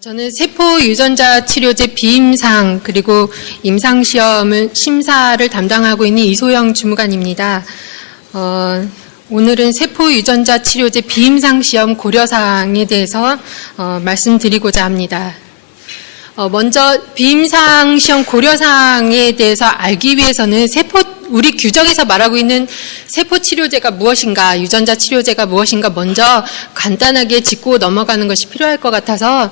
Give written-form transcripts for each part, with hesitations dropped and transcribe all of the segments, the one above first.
저는 세포 유전자 치료제 비임상 그리고 임상시험을 심사를 담당하고 있는 이소영 주무관입니다. 오늘은 세포 유전자 치료제 비임상 시험 고려사항에 대해서 말씀드리고자 합니다. 먼저 비임상 시험 고려사항에 대해서 알기 위해서는 우리 규정에서 말하고 있는 세포 치료제가 무엇인가, 유전자 치료제가 무엇인가 먼저 간단하게 짚고 넘어가는 것이 필요할 것 같아서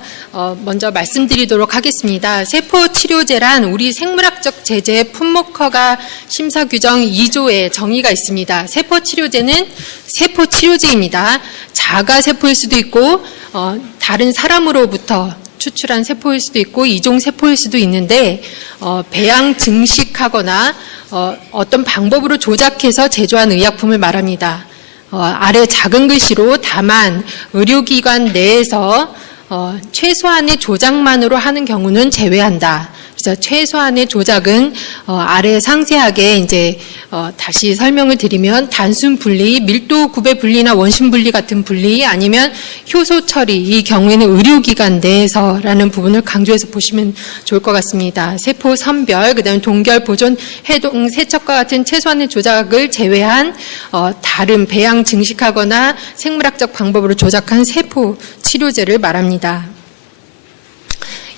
먼저 말씀드리도록 하겠습니다. 세포 치료제란 우리 생물학적 제재 품목허가 심사 규정 2조에 정의가 있습니다. 세포 치료제는 세포 치료제입니다. 자가 세포일 수도 있고 다른 사람으로부터 추출한 세포일 수도 있고 이종 세포일 수도 있는데 배양 증식하거나 어떤 방법으로 조작해서 제조한 의약품을 말합니다. 아래 작은 글씨로 다만 의료기관 내에서 최소한의 조작만으로 하는 경우는 제외한다. 그래서 최소한의 조작은 아래 상세하게 이제 다시 설명을 드리면 단순 분리, 밀도 구배 분리나 원심 분리 같은 분리 아니면 효소 처리, 이 경우에는 의료기관 내에서라는 부분을 강조해서 보시면 좋을 것 같습니다. 세포 선별, 그다음에 동결, 보존, 해동, 세척과 같은 최소한의 조작을 제외한 다른 배양 증식하거나 생물학적 방법으로 조작한 세포 치료제를 말합니다.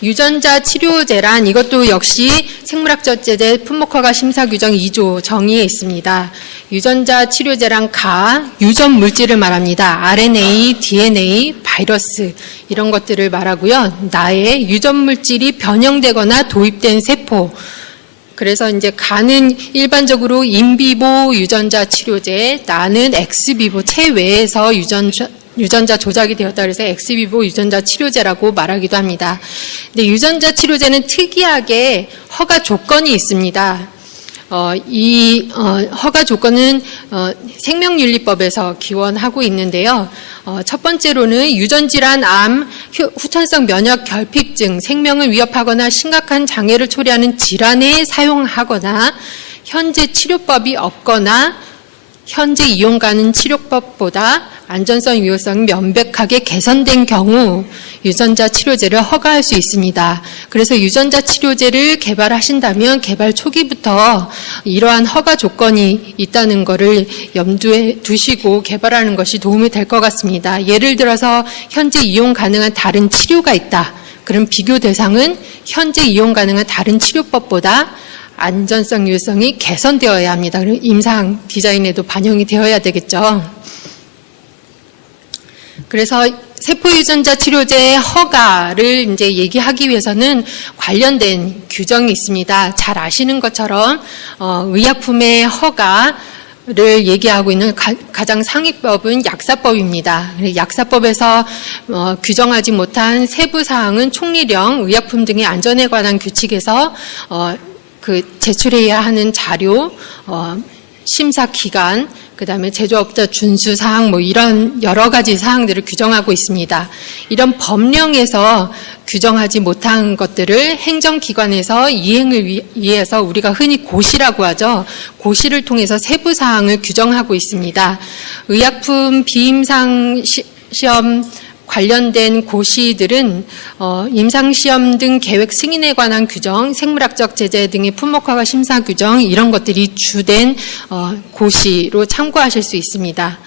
유전자 치료제란 이것도 역시 생물학적 제재 품목허가 심사 규정 2조 정의에 있습니다. 유전자 치료제란 유전 물질을 말합니다. RNA, DNA, 바이러스 이런 것들을 말하고요. 나의 유전 물질이 변형되거나 도입된 세포. 그래서 이제 가는 일반적으로 인비보 유전자 치료제, 나는 엑스비보 체외에서 유전자 조작이 되었다 그래서 엑스비보 유전자 치료제라고 말하기도 합니다. 근데 유전자 치료제는 특이하게 허가 조건이 있습니다. 이 허가 조건은 생명윤리법에서 기원하고 있는데요. 첫 번째로는 유전질환, 암, 후천성 면역 결핍증, 생명을 위협하거나 심각한 장애를 초래하는 질환에 사용하거나 현재 치료법이 없거나 현재 이용 가능 치료법보다 안전성, 유효성이 명백하게 개선된 경우 유전자 치료제를 허가할 수 있습니다. 그래서 유전자 치료제를 개발하신다면 개발 초기부터 이러한 허가 조건이 있다는 것을 염두에 두시고 개발하는 것이 도움이 될 것 같습니다. 예를 들어서 현재 이용 가능한 다른 치료가 있다. 그럼 비교 대상은 현재 이용 가능한 다른 치료법보다 안전성, 유효성이 개선되어야 합니다. 그리고 임상 디자인에도 반영이 되어야 되겠죠. 그래서 세포 유전자 치료제의 허가를 이제 얘기하기 위해서는 관련된 규정이 있습니다. 잘 아시는 것처럼 의약품의 허가를 얘기하고 있는 가장 상위법은 약사법입니다. 약사법에서 규정하지 못한 세부 사항은 총리령, 의약품 등의 안전에 관한 규칙에서 제출해야 하는 자료, 심사 기간, 그다음에 제조업자 준수 사항 이런 여러 가지 사항들을 규정하고 있습니다. 이런 법령에서 규정하지 못한 것들을 행정기관에서 이행을 위해서 우리가 흔히 고시라고 하죠. 고시를 통해서 세부 사항을 규정하고 있습니다. 의약품 비임상 시험 관련된 고시들은 임상시험 등 계획 승인에 관한 규정, 생물학적 제재 등의 품목허가 심사 규정 이런 것들이 주된 고시로 참고하실 수 있습니다.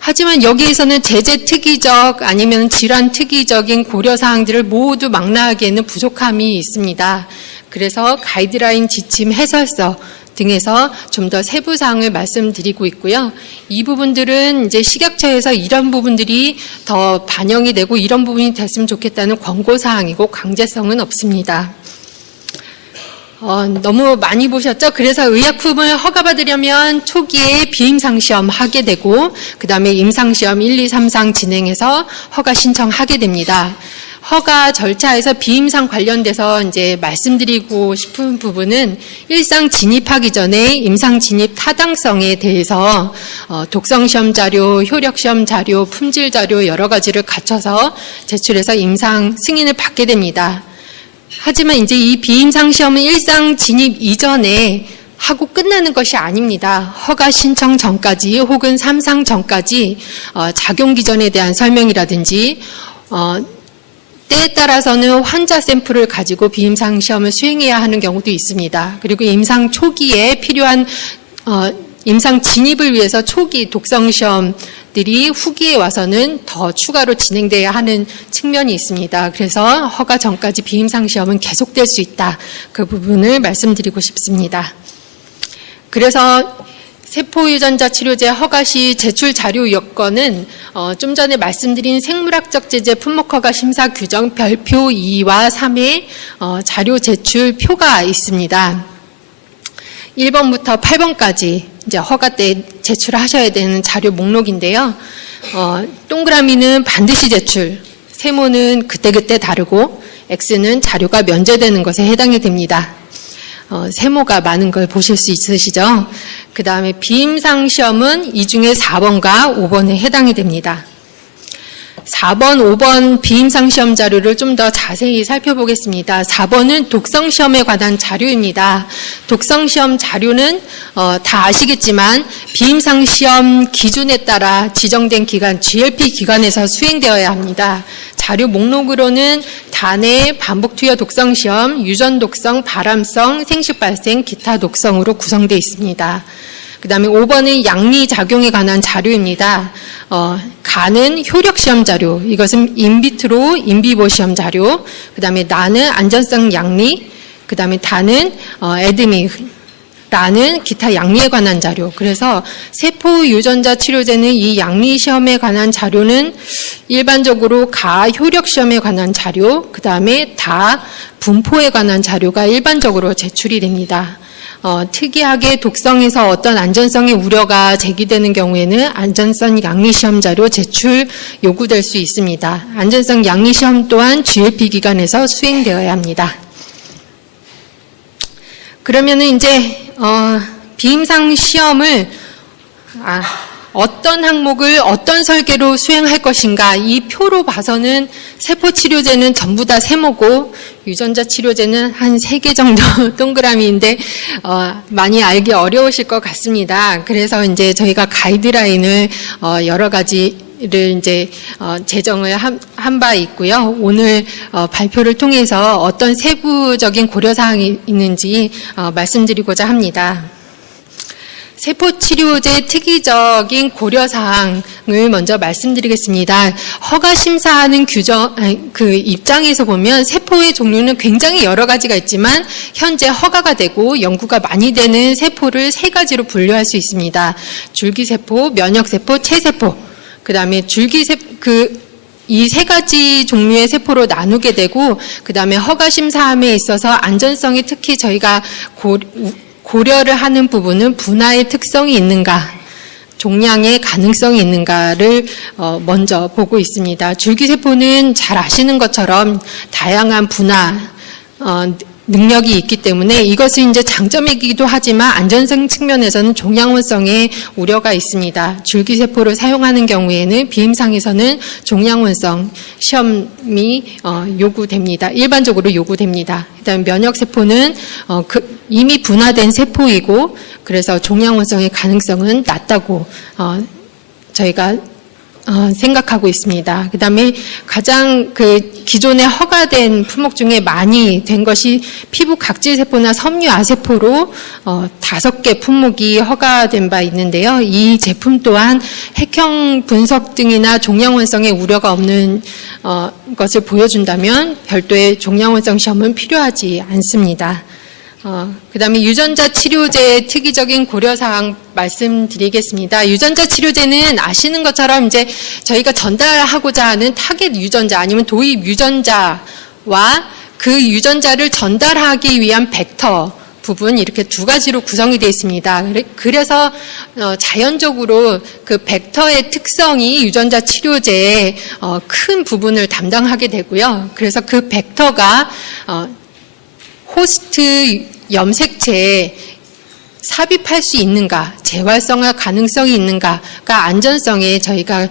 하지만 여기에서는 제재 특이적 아니면 질환 특이적인 고려사항들을 모두 망라하기에는 부족함이 있습니다. 그래서 가이드라인 지침 해설서 등에서 좀 더 세부 사항을 말씀드리고 있고요. 이 부분들은 이제 식약처에서 이런 부분들이 더 반영이 되고 이런 부분이 됐으면 좋겠다는 권고 사항이고 강제성은 없습니다. 너무 많이 보셨죠? 그래서 의약품을 허가받으려면 초기에 비임상 시험 하게 되고 그다음에 임상시험 1, 2, 3상 진행해서 허가 신청하게 됩니다. 허가 절차에서 비임상 관련돼서 이제 말씀드리고 싶은 부분은 일상 진입하기 전에 임상 진입 타당성에 대해서 독성시험 자료, 효력시험 자료, 품질 자료 여러 가지를 갖춰서 제출해서 임상 승인을 받게 됩니다. 하지만 이제 이 비임상 시험은 일상 진입 이전에 하고 끝나는 것이 아닙니다. 허가 신청 전까지 혹은 3상 전까지 작용 기전에 대한 설명이라든지 때에 따라서는 환자 샘플을 가지고 비임상 시험을 수행해야 하는 경우도 있습니다. 그리고 임상 초기에 필요한 임상 진입을 위해서 초기 독성 시험들이 후기에 와서는 더 추가로 진행돼야 하는 측면이 있습니다. 그래서 허가 전까지 비임상 시험은 계속될 수 있다. 그 부분을 말씀드리고 싶습니다. 그래서 세포유전자 치료제 허가 시 제출 자료 요건은 좀 전에 말씀드린 생물학적 제재 품목 허가 심사 규정 별표 2와 3의 자료 제출 표가 있습니다. 1번부터 8번까지 이제 허가 때 제출하셔야 되는 자료 목록인데요. 동그라미는 반드시 제출, 세모는 그때그때 다르고 X는 자료가 면제되는 것에 해당이 됩니다. 세모가 많은 걸 보실 수 있으시죠? 그 다음에 비임상 시험은 이 중에 4번과 5번에 해당이 됩니다. 4번, 5번 비임상 시험 자료를 좀 더 자세히 살펴보겠습니다. 4번은 독성 시험에 관한 자료입니다. 독성 시험 자료는 다 아시겠지만 비임상 시험 기준에 따라 지정된 기관, GLP 기관에서 수행되어야 합니다. 자료 목록으로는 단해, 반복 투여 독성 시험, 유전 독성, 발암성, 생식 발생, 기타 독성으로 구성되어 있습니다. 그 다음에 5번은 양리작용에 관한 자료입니다. 간은 효력시험 자료, 이것은 인비트로, 인비보 시험 자료, 그 다음에 나는 안전성 양리, 그 다음에 다는 에드미, 라는 기타 양리에 관한 자료. 그래서 세포 유전자 치료제는 이 양리 시험에 관한 자료는 일반적으로 가 효력 시험에 관한 자료, 그 다음에 다 분포에 관한 자료가 일반적으로 제출이 됩니다. 특이하게 독성에서 어떤 안전성의 우려가 제기되는 경우에는 안전성 양리시험 자료 제출 요구될 수 있습니다. 안전성 양리시험 또한 GLP 기관에서 수행되어야 합니다. 그러면은 이제 비임상 시험을 어떤 항목을 어떤 설계로 수행할 것인가, 이 표로 봐서는 세포치료제는 전부 다 세모고 유전자 치료제는 한 3개 정도 동그라미인데 많이 알기 어려우실 것 같습니다. 그래서 이제 저희가 가이드라인을 여러 가지를 이제 제정을 한 바 있고요. 오늘 발표를 통해서 어떤 세부적인 고려사항이 있는지 말씀드리고자 합니다. 세포치료제 특이적인 고려사항을 먼저 말씀드리겠습니다. 허가 심사하는 그 입장에서 보면 세포의 종류는 굉장히 여러 가지가 있지만 현재 허가가 되고 연구가 많이 되는 세포를 3가지로 분류할 수 있습니다. 줄기세포, 면역세포, 체세포. 그 다음에 이 3가지 종류의 세포로 나누게 되고, 그 다음에 허가 심사함에 있어서 안전성이 특히 저희가 고려를 하는 부분은 분화의 특성이 있는가, 종양의 가능성이 있는가를 먼저 보고 있습니다. 줄기세포는 잘 아시는 것처럼 다양한 분화 능력이 있기 때문에 이것은 이제 장점이기도 하지만 안전성 측면에서는 종양원성의 우려가 있습니다. 줄기세포를 사용하는 경우에는 비임상에서는 종양원성 시험이 요구됩니다. 일반적으로 요구됩니다. 그다음 면역세포는 이미 분화된 세포이고 그래서 종양원성의 가능성은 낮다고 저희가 생각하고 있습니다. 그 다음에 가장 기존에 허가된 품목 중에 많이 된 것이 피부 각질세포나 섬유아세포로 5개 품목이 허가된 바 있는데요. 이 제품 또한 핵형 분석 등이나 종양원성의 우려가 없는 것을 보여준다면 별도의 종양원성 시험은 필요하지 않습니다. 그 다음에 유전자 치료제의 특이적인 고려사항 말씀드리겠습니다. 유전자 치료제는 아시는 것처럼 이제 저희가 전달하고자 하는 타겟 유전자 아니면 도입 유전자와 그 유전자를 전달하기 위한 벡터 부분 이렇게 2가지로 구성이 되어 있습니다. 그래서 자연적으로 그 벡터의 특성이 유전자 치료제의 큰 부분을 담당하게 되고요. 그래서 그 벡터가 호스트 염색체에 삽입할 수 있는가, 재활성화 가능성이 있는가가 안전성에 저희가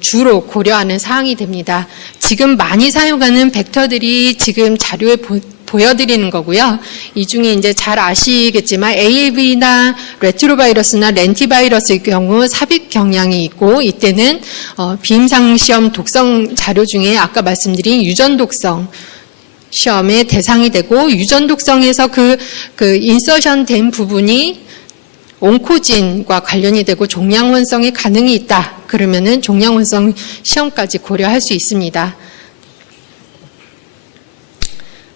주로 고려하는 사항이 됩니다. 지금 많이 사용하는 벡터들이 지금 자료에 보여드리는 거고요. 이 중에 이제 잘 아시겠지만 AAV나 레트로바이러스나 렌티바이러스의 경우 삽입 경향이 있고, 이때는 비임상 시험 독성 자료 중에 아까 말씀드린 유전 독성 시험의 대상이 되고, 유전 독성에서 그 인서션 된 부분이 온코진과 관련이 되고 종양원성의 가능이 있다. 그러면은 종양원성 시험까지 고려할 수 있습니다.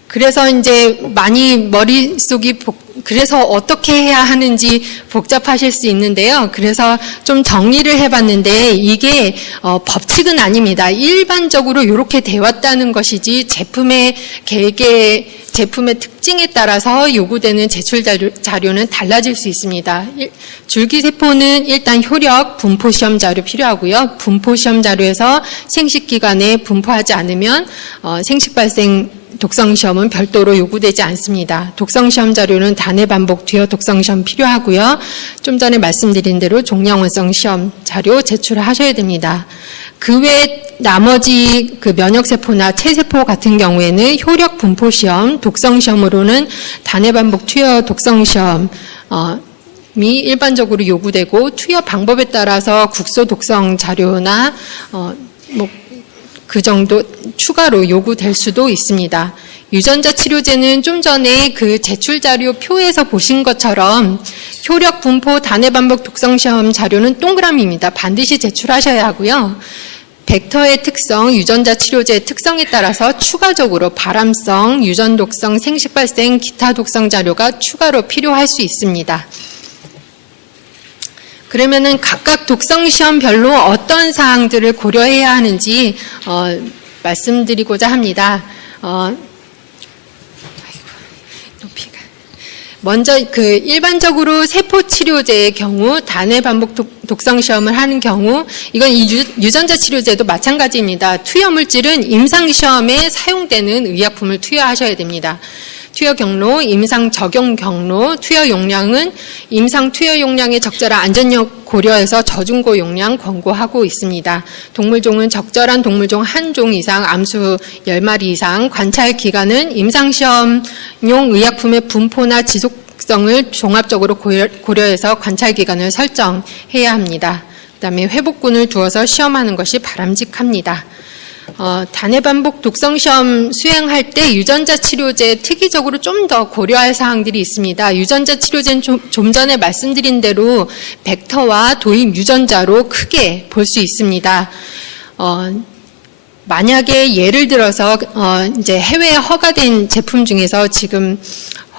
그래서 이제 많이 머릿속이 그래서 어떻게 해야 하는지 복잡하실 수 있는데요. 그래서 좀 정리를 해봤는데 이게 법칙은 아닙니다. 일반적으로 이렇게 되었다는 것이지 제품의 계획에 제품의 특징에 따라서 요구되는 제출 자료는 달라질 수 있습니다. 줄기세포는 일단 효력, 분포시험 자료 필요하고요. 분포시험 자료에서 생식기간에 분포하지 않으면 생식발생 독성시험은 별도로 요구되지 않습니다. 독성시험 자료는 단회 반복 투여 독성시험 필요하고요. 좀 전에 말씀드린 대로 종양원성 시험 자료 제출하셔야 됩니다. 그 외 나머지 그 면역세포나 체세포 같은 경우에는 효력 분포시험, 독성시험으로는 단회 반복 투여 독성시험이 일반적으로 요구되고, 투여 방법에 따라서 국소 독성 자료나 그 정도 추가로 요구될 수도 있습니다. 유전자 치료제는 좀 전에 그 제출 자료 표에서 보신 것처럼 효력 분포 단회 반복 독성 시험 자료는 동그라미입니다. 반드시 제출하셔야 하고요. 벡터의 특성, 유전자 치료제의 특성에 따라서 추가적으로 발암성, 유전 독성, 생식 발생, 기타 독성 자료가 추가로 필요할 수 있습니다. 그러면은 각각 독성 시험별로 어떤 사항들을 고려해야 하는지 말씀드리고자 합니다. 먼저 일반적으로 세포 치료제의 경우 단회 반복 독성 시험을 하는 경우, 이건 이 유전자 치료제도 마찬가지입니다. 투여 물질은 임상 시험에 사용되는 의약품을 투여하셔야 됩니다. 투여 경로, 임상 적용 경로, 투여 용량은 임상 투여 용량의 적절한 안전력 고려해서 저중고 용량 권고하고 있습니다. 동물종은 적절한 동물종 한 종 이상, 암수 10마리 이상, 관찰 기간은 임상시험용 의약품의 분포나 지속성을 종합적으로 고려해서 관찰 기간을 설정해야 합니다. 그다음에 회복군을 두어서 시험하는 것이 바람직합니다. 단회 반복 독성 시험 수행할 때 유전자 치료제 특이적으로 좀 더 고려할 사항들이 있습니다. 유전자 치료제는 좀 전에 말씀드린 대로 벡터와 도입 유전자로 크게 볼 수 있습니다. 만약에 예를 들어서 이제 해외에 허가된 제품 중에서 지금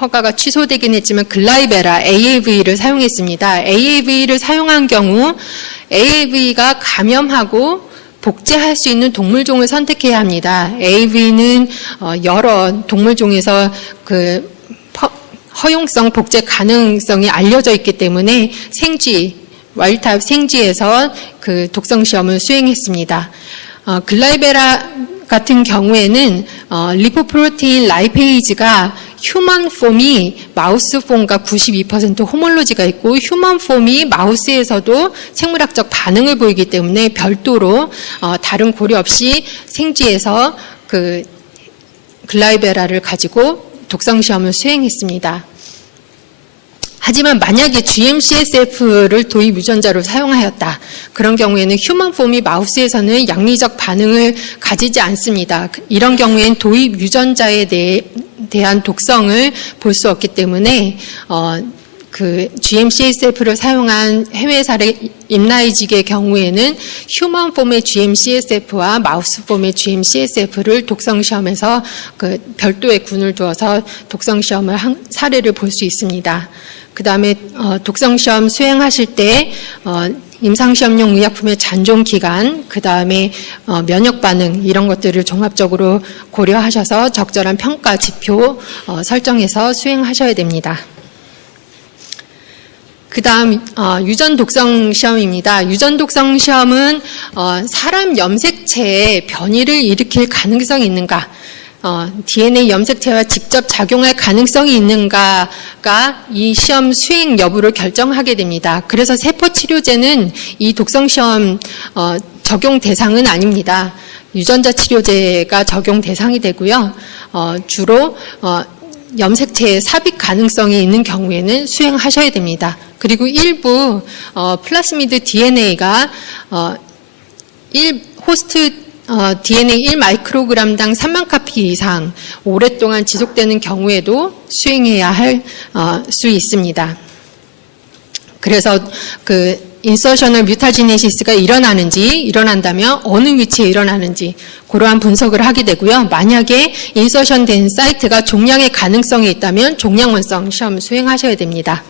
허가가 취소되긴 했지만 글라이베라 AAV를 사용했습니다. AAV를 사용한 경우 AAV가 감염하고 복제할 수 있는 동물종을 선택해야 합니다. AAV는 여러 동물종에서 그 허용성, 복제 가능성이 알려져 있기 때문에 생쥐, 와일드타입 생쥐에서 그 독성 시험을 수행했습니다. 글라이베라 같은 경우에는 리포프로테인 라이페이즈가 휴먼 폼이 마우스 폼과 92% 호몰로지가 있고, 휴먼 폼이 마우스에서도 생물학적 반응을 보이기 때문에 별도로 다른 고려 없이 생쥐에서 그 글라이베라를 가지고 독성 시험을 수행했습니다. 하지만 만약에 GM-CSF를 도입 유전자로 사용하였다. 그런 경우에는 휴먼 폼이 마우스에서는 양리적 반응을 가지지 않습니다. 이런 경우에는 도입 유전자에 대한 독성을 볼 수 없기 때문에 그 GM-CSF를 사용한 해외 사례 임라이직의 경우에는 휴먼 폼의 GM-CSF와 마우스 폼의 GM-CSF를 독성 시험에서 그 별도의 군을 두어서 독성 시험을 한 사례를 볼 수 있습니다. 그 다음에 독성 시험 수행하실 때 임상시험용 의약품의 잔존 기간, 그 다음에 면역 반응 이런 것들을 종합적으로 고려하셔서 적절한 평가 지표 설정해서 수행하셔야 됩니다. 그 다음 유전 독성 시험입니다. 유전 독성 시험은 사람 염색체에 변이를 일으킬 가능성이 있는가, DNA 염색체와 직접 작용할 가능성이 있는가가 이 시험 수행 여부를 결정하게 됩니다. 그래서 세포 치료제는 이 독성 시험 적용 대상은 아닙니다. 유전자 치료제가 적용 대상이 되고요. 주로 염색체의 삽입 가능성이 있는 경우에는 수행하셔야 됩니다. 그리고 일부 플라스미드 DNA가 호스트 DNA 1마이크로그램당 3만 카피 이상 오랫동안 지속되는 경우에도 수행해야 할 수 있습니다. 그래서 인서셔널 뮤타지네시스가 일어난다면 어느 위치에 일어나는지 그러한 분석을 하게 되고요. 만약에 인서션된 사이트가 종양의 가능성이 있다면 종양원성 시험 수행하셔야 됩니다.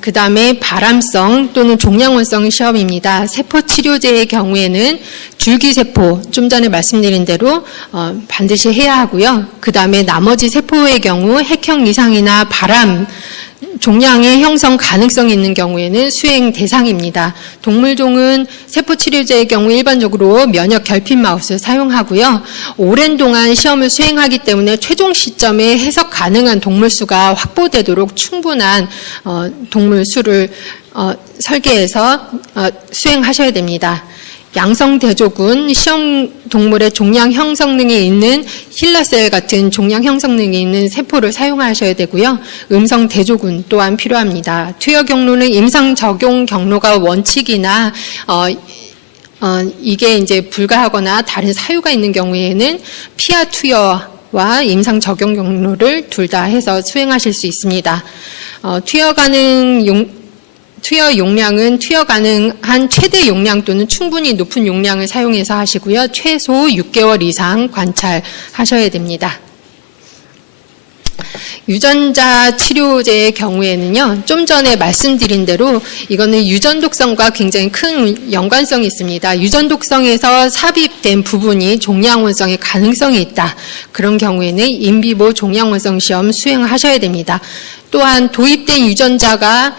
그 다음에 발암성 또는 종양원성 시험입니다. 세포치료제의 경우에는 줄기세포, 좀 전에 말씀드린 대로 반드시 해야 하고요. 그 다음에 나머지 세포의 경우 핵형 이상이나 발암, 종양의 형성 가능성이 있는 경우에는 수행 대상입니다. 동물종은 세포치료제의 경우 일반적으로 면역 결핍 마우스 사용하고요. 오랜 동안 시험을 수행하기 때문에 최종 시점에 해석 가능한 동물 수가 확보되도록 충분한 동물 수를 설계해서 수행하셔야 됩니다. 양성대조군, 시험 동물의 종양 형성능이 있는 힐러셀 같은 종양 형성능이 있는 세포를 사용하셔야 되고요. 음성대조군 또한 필요합니다. 투여 경로는 임상 적용 경로가 원칙이나 이게 이제 불가하거나 다른 사유가 있는 경우에는 피하 투여와 임상 적용 경로를 둘 다 해서 수행하실 수 있습니다. 투여 용량은 투여 가능한 최대 용량 또는 충분히 높은 용량을 사용해서 하시고요. 최소 6개월 이상 관찰하셔야 됩니다. 유전자 치료제의 경우에는요, 좀 전에 말씀드린 대로 이거는 유전 독성과 굉장히 큰 연관성이 있습니다. 유전 독성에서 삽입된 부분이 종양원성의 가능성이 있다. 그런 경우에는 인비보 종양원성 시험 수행하셔야 됩니다. 또한 도입된 유전자가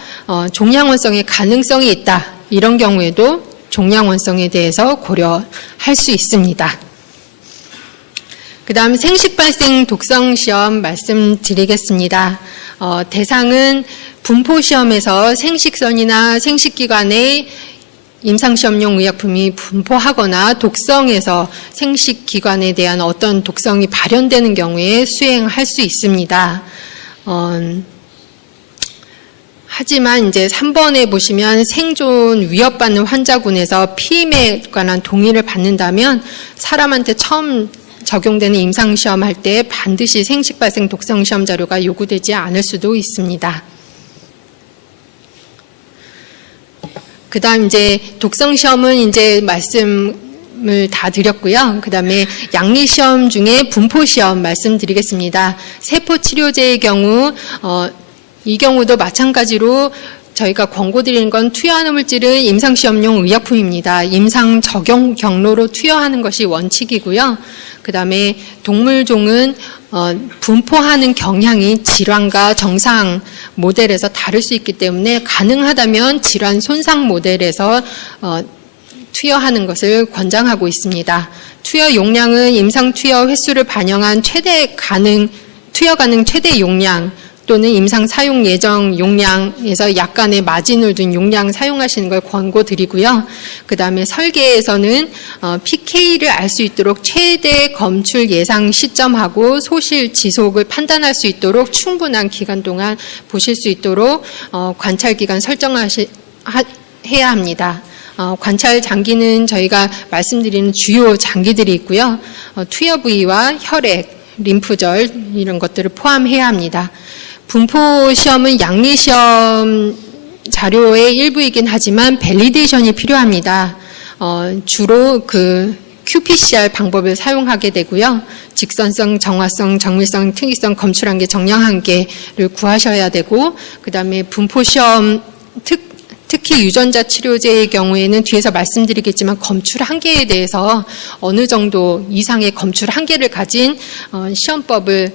종양원성의 가능성이 있다. 이런 경우에도 종양원성에 대해서 고려할 수 있습니다. 그 다음 생식 발생 독성 시험 말씀드리겠습니다. 대상은 분포 시험에서 생식선이나 생식기관에 임상시험용 의약품이 분포하거나 독성에서 생식기관에 대한 어떤 독성이 발현되는 경우에 수행할 수 있습니다. 하지만 이제 3번에 보시면 생존 위협받는 환자군에서 피임에 관한 동의를 받는다면 사람한테 처음 적용되는 임상시험 할 때 반드시 생식 발생 독성 시험 자료가 요구되지 않을 수도 있습니다. 그 다음 이제 독성 시험은 이제 말씀을 다 드렸고요. 그 다음에 양리시험 중에 분포시험 말씀드리겠습니다. 세포치료제의 경우, 이 경우도 마찬가지로 저희가 권고드리는 건 투여하는 물질은 임상시험용 의약품입니다. 임상 적용 경로로 투여하는 것이 원칙이고요. 그 다음에 동물종은 분포하는 경향이 질환과 정상 모델에서 다를 수 있기 때문에 가능하다면 질환 손상 모델에서 투여하는 것을 권장하고 있습니다. 투여 용량은 임상 투여 횟수를 반영한 투여 가능 최대 용량 또는 임상 사용 예정 용량에서 약간의 마진을 둔 용량 사용하시는 걸 권고드리고요. 그 다음에 설계에서는 PK를 알 수 있도록 최대 검출 예상 시점하고 소실 지속을 판단할 수 있도록 충분한 기간 동안 보실 수 있도록 관찰 기간 해야 합니다. 관찰 장기는 저희가 말씀드리는 주요 장기들이 있고요. 투여 부위와 혈액, 림프절 이런 것들을 포함해야 합니다. 분포 시험은 양리시험 자료의 일부이긴 하지만 밸리데이션이 필요합니다. 주로 qPCR 방법을 사용하게 되고요. 직선성, 정화성, 정밀성, 특이성, 검출 한계, 정량 한계를 구하셔야 되고, 그 다음에 분포 시험 특히 유전자 치료제의 경우에는 뒤에서 말씀드리겠지만 검출 한계에 대해서 어느 정도 이상의 검출 한계를 가진 시험법을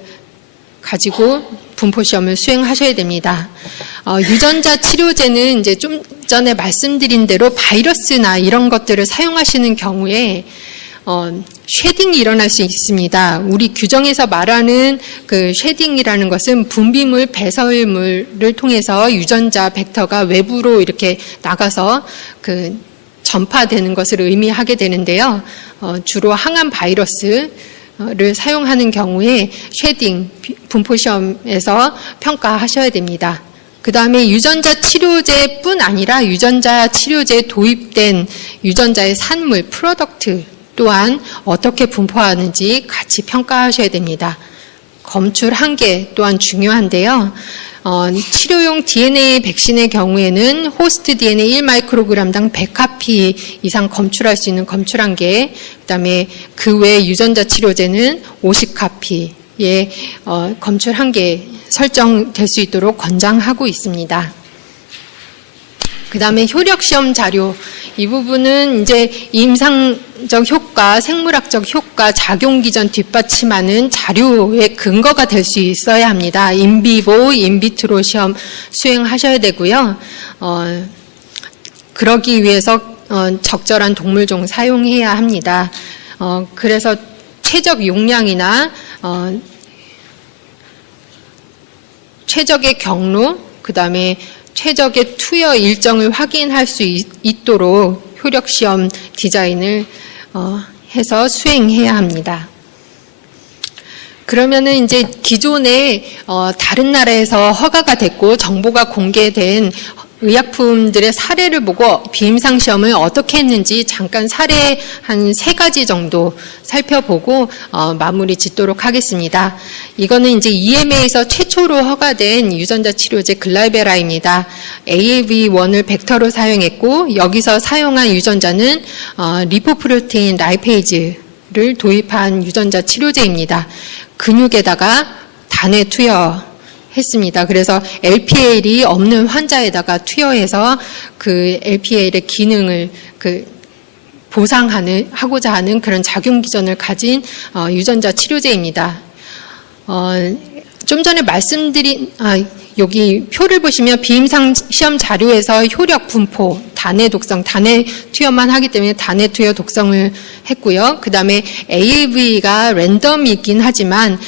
가지고 분포 시험을 수행하셔야 됩니다. 유전자 치료제는 이제 좀 전에 말씀드린 대로 바이러스나 이런 것들을 사용하시는 경우에 쉐딩이 일어날 수 있습니다. 우리 규정에서 말하는 그 쉐딩이라는 것은 분비물, 배설물을 통해서 유전자 벡터가 외부로 이렇게 나가서 전파되는 것을 의미하게 되는데요. 주로 항암 바이러스를 사용하는 경우에 쉐딩 분포 시험에서 평가하셔야 됩니다. 그 다음에 유전자 치료제뿐 아니라 유전자 치료제에 도입된 유전자의 산물, 프로덕트 또한 어떻게 분포하는지 같이 평가하셔야 됩니다. 검출 한계 또한 중요한데요. 치료용 DNA 백신의 경우에는 호스트 DNA 1마이크로그램당 100카피 이상 검출할 수 있는 검출 한계, 그다음에 그 외 유전자 치료제는 50카피의 검출 한계 설정될 수 있도록 권장하고 있습니다. 그다음에 효력 시험 자료, 이 부분은 이제 임상적 효과, 생물학적 효과, 작용 기전 뒷받침하는 자료의 근거가 될 수 있어야 합니다. 인비보, 인비트로 시험 수행하셔야 되고요. 그러기 위해서 적절한 동물종 사용해야 합니다. 그래서 최적 용량이나 최적의 경로, 그다음에 최적의 투여 일정을 확인할 수 있도록 효력시험 디자인을 해서 수행해야 합니다. 그러면은 이제 기존에 다른 나라에서 허가가 됐고 정보가 공개된 의약품들의 사례를 보고 비임상 시험을 어떻게 했는지 잠깐 사례 한 3가지 정도 살펴보고 마무리 짓도록 하겠습니다. 이거는 이제 EMA에서 최초로 허가된 유전자 치료제 글라이베라입니다. AAV1을 벡터로 사용했고 여기서 사용한 유전자는 리포프로테인 라이페이즈를 도입한 유전자 치료제입니다. 근육에다가 단에 투여했습니다. 그래서 LPL이 없는 환자에다가 투여해서 그 LPL의 기능을 보상하고자 하는 그런 작용 기전을 가진 유전자 치료제입니다. 좀 전에 말씀드린 여기 표를 보시면 비임상 시험 자료에서 효력 분포, 단의 독성, 단의 투여만 하기 때문에 단의 투여 독성을 했고요. 그 다음에 AAV가 랜덤이긴 하지만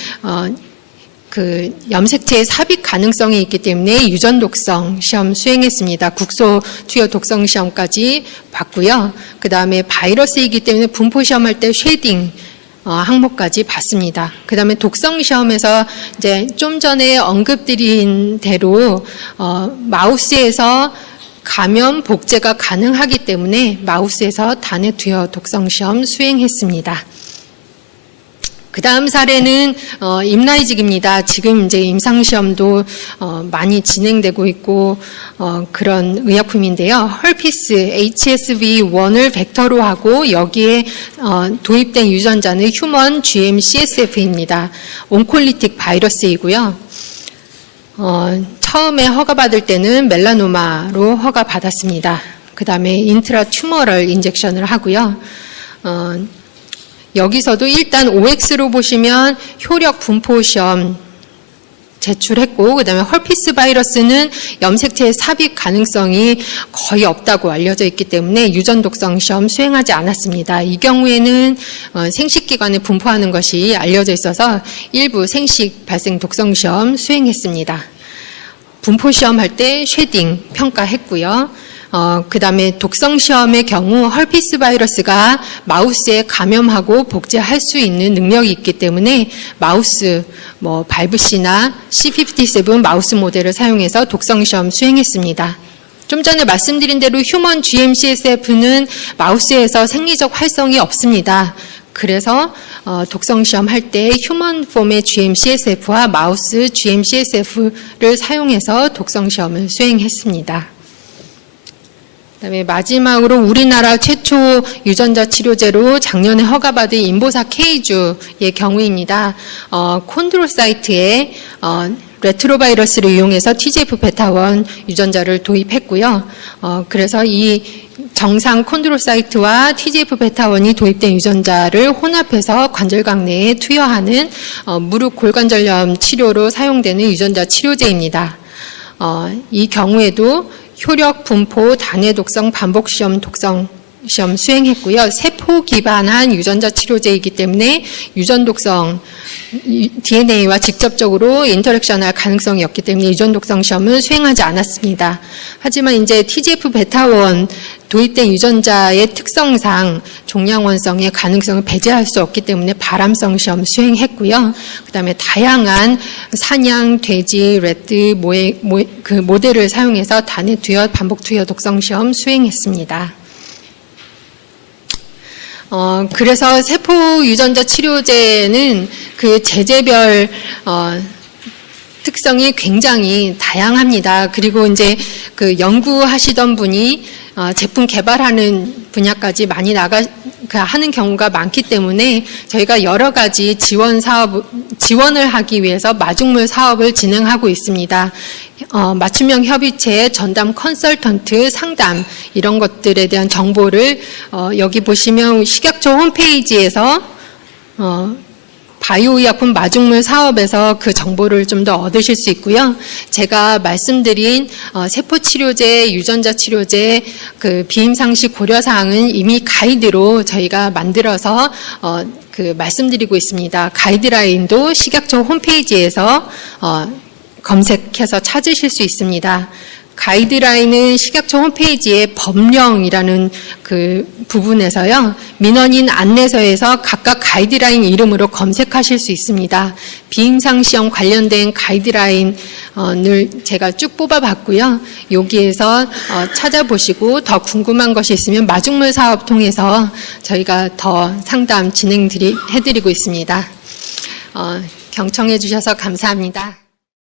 그 염색체의 삽입 가능성이 있기 때문에 유전 독성 시험 수행했습니다. 국소 투여 독성 시험까지 봤고요. 그 다음에 바이러스이기 때문에 분포 시험할 때 쉐딩 항목까지 봤습니다. 그 다음에 독성 시험에서 이제 좀 전에 언급드린 대로 마우스에서 감염 복제가 가능하기 때문에 마우스에서 단의 투여 독성 시험 수행했습니다. 그 다음 사례는 임라이직입니다. 지금 이제 임상시험도 많이 진행되고 있고 그런 의약품인데요. 헐피스 HSV1을 벡터로 하고 여기에 도입된 유전자는 휴먼 GM-CSF입니다. 온콜리틱 바이러스이고요. 처음에 허가받을 때는 멜라노마로 허가받았습니다. 그 다음에 인트라 튜머럴 인젝션을 하고요. 여기서도 일단 OX로 보시면 효력 분포 시험 제출했고 그다음에 헐피스 바이러스는 염색체의 삽입 가능성이 거의 없다고 알려져 있기 때문에 유전 독성 시험 수행하지 않았습니다. 이 경우에는 생식기관에 분포하는 것이 알려져 있어서 일부 생식 발생 독성 시험 수행했습니다. 분포 시험할 때 쉐딩 평가했고요. 그 다음에 독성 시험의 경우 헐피스 바이러스가 마우스에 감염하고 복제할 수 있는 능력이 있기 때문에 마우스 발브시나 C57 마우스 모델을 사용해서 독성 시험 수행했습니다. 좀 전에 말씀드린 대로 휴먼 GM-CSF는 마우스에서 생리적 활성이 없습니다. 그래서 독성 시험 할 때 휴먼 폼의 GM-CSF와 마우스 GM-CSF를 사용해서 독성 시험을 수행했습니다. 그다음에 마지막으로 우리나라 최초 유전자 치료제로 작년에 허가받은 인보사 K주의 경우입니다. 콘드로사이트에 레트로바이러스를 이용해서 TGF-베타1 유전자를 도입했고요. 그래서 이 정상 콘드로사이트와 TGF-베타1이 도입된 유전자를 혼합해서 관절각 내에 투여하는 무릎 골관절염 치료로 사용되는 유전자 치료제입니다. 이 경우에도 효력, 분포, 단의 독성, 반복 시험, 독성 시험 수행했고요. 세포 기반한 유전자 치료제이기 때문에 유전 독성 DNA와 직접적으로 인터랙션할 가능성이 없기 때문에 유전 독성 시험은 수행하지 않았습니다. 하지만 이제 TGF 베타1 도입된 유전자의 특성상 종양원성의 가능성을 배제할 수 없기 때문에 발암성 시험 수행했고요. 그다음에 다양한 사냥, 돼지, 래트 그 모델을 사용해서 단해 투여, 반복 투여 독성 시험 수행했습니다. 그래서 세포 유전자 치료제는 그 제재별 특성이 굉장히 다양합니다. 그리고 이제 그 연구하시던 분이 제품 개발하는 분야까지 많이 하는 경우가 많기 때문에 저희가 여러 가지 지원을 하기 위해서 마중물 사업을 진행하고 있습니다. 맞춤형 협의체, 전담 컨설턴트, 상담 이런 것들에 대한 정보를 여기 보시면 식약처 홈페이지에서 바이오의약품 마중물 사업에서 그 정보를 좀 더 얻으실 수 있고요. 제가 말씀드린 세포치료제, 유전자 치료제, 그 비임상시 고려사항은 이미 가이드로 저희가 만들어서 말씀드리고 있습니다. 가이드라인도 식약처 홈페이지에서 검색해서 찾으실 수 있습니다. 가이드라인은 식약처 홈페이지의 법령이라는 그 부분에서요, 민원인 안내서에서 각각 가이드라인 이름으로 검색하실 수 있습니다. 비임상시험 관련된 가이드라인을 제가 쭉 뽑아봤고요. 여기에서 찾아보시고 더 궁금한 것이 있으면 마중물 사업 통해서 저희가 더 상담 해드리고 있습니다. 경청해 주셔서 감사합니다.